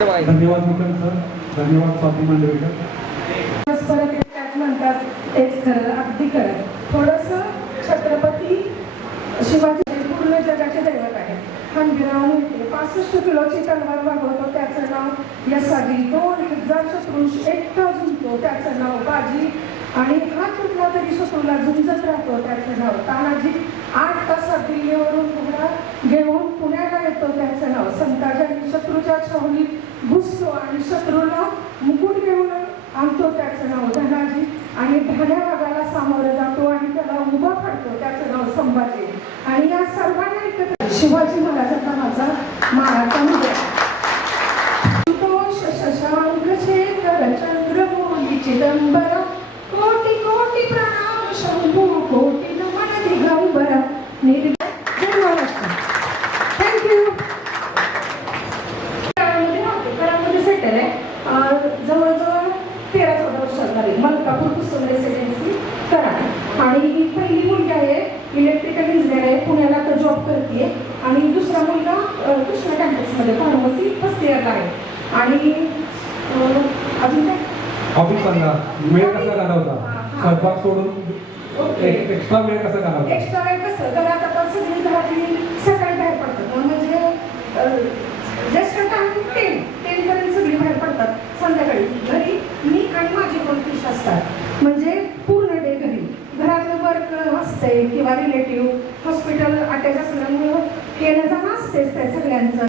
धन्यवाद मुकन सर, धन्यवाद स्वाती मांडवेकर. परत त्यात म्हणतात तेच खरं, अगदी खरं. थोडंसं छत्रपती शिवाजी पूर्ण जगाचे दैवत आहे. खंडीराव मिळते 65 किलोची तलवार वागवतो त्याचं नाव यसाजी. 2000 शत्रूंशी एकटा झुंजतो त्याचं नाव बाजी. आणि हात कुठला तरी शत्रूला झुंजत राहतो त्याचं नाव तानाजी. 8 तासात दिल्लीवरून घोडा घेऊन पुण्याला येतो त्याचं नाव संताजी. शत्रूच्या छावणीत घुसतो आणि शत्रूला मुकुट घेऊन आणतो त्याचं नाव धनाजी. आणि ढाण्या वाघाला सामोरं जातो आणि त्याला उभा फाडतो त्याचं नाव संभाजी. आणि या सर्वांना एकत्र शिवाजी महाराजांचा माझा मानाचा मुलगा. संतोष शशांक शेखर चंद्रमौली चिदंबर कोटी कोटी प्रणाम शंभू कोटी नमन दिगंबर. जय महाराष्ट्र. थँक्यू. करामध्ये सेटल आहे. जवळजवळ 13-14 वर्षात झाली. मलकापूर कुसुम रेसिडेन्सी कराड. आणि ही पहिली मुलगी आहे इलेक्ट्रिकल इंजिनियर आहे, पुण्याला तर जॉब करते. आणि दुसरा मुलगा कृष्णा कॅम्पसमध्ये फार्मसी फर्स्ट इयरला आहे. आणि अजून काय ऑफिस सांगा, वेळ कसा घालवता, स्वयंपाक सोडून एक्स्ट्रा वेळ कसा घालवता? एक्स्ट्रा वेळ कसं घरात आता सगळी घरातली सकाळी बाहेर पडतात. म्हणजे जस्ट टाइम 10 पर्यंत सगळी बाहेर पडतात. संध्याकाळी घरी मी आणि माझे 2 फिश असतात. म्हणजे पूर्ण डे घरी. घरातलं वर्क असते किंवा रिलेटिव्ह हॉस्पिटल अटॅच असल्यामुळं येणं जाणं असतेच त्या सगळ्यांचं.